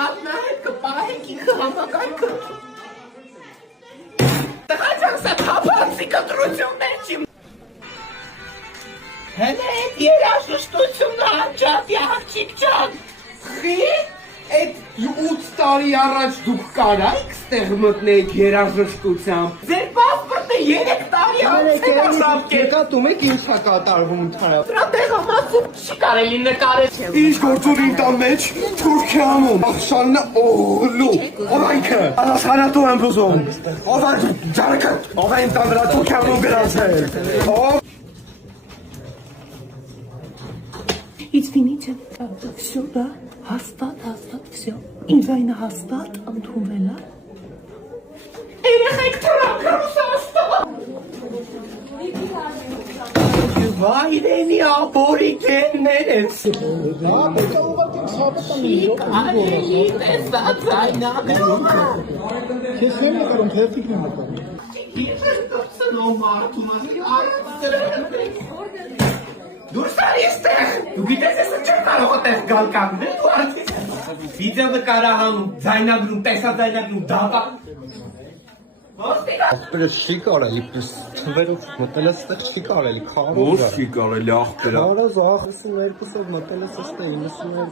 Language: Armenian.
մատնահետ կպահեք ինքը համակարգը։ Տղաճան սա թափանցի կտրություններ չի։ Հենե էդ երաժշտությունը անջատի աղջիկ ջան։ Խի, այդ 8 տարի առաջ դուք կարայք ստեղ մտնեք երաժշտությամբ։ Ձեր պասպորտը 3 տարի անց է շապկել։ Նկատում եք ինչ է կատարվում ընդհանրապես։ Դրա տեղամասում չի կարելի նկարել։ Ինչ գործ ունի տան մեջ, թուրք է անում։ Ախշանն օլու, օվայքը, անասանատու եմ բուզում։ Օվայ, ջարքը, օվայ տան վրա թուրք է անում գրացել։ Извините, все, да, հաստատ, все. Ինձ այնը հաստատ ընդունվել է։ Երեխեք թրակ Ռուսաստան։ Վայրենի աբորիգեններ են։ Չի կարելի տեսած այնագրումը։ Քեզ ո՞ւմ է կարում թերթիկն եմ ատում։ Ինչ ես դրսնով մարդում դուրս արի ստեղ, դու գիտես ես ինչ կարող այդտեղ գալ կանգնել, դու արդի վիդեո նկարահանում, ձայնագրում, տեսաձայնագրում, դատա։ Ախպերը չի կարելի, թվերով մտել ես ստեղ չի կարելի, քարոզ է։ Ո՞ր չի կարելի ախպերը։ Քարոզ, 92-ով մտել ես ստեղ 92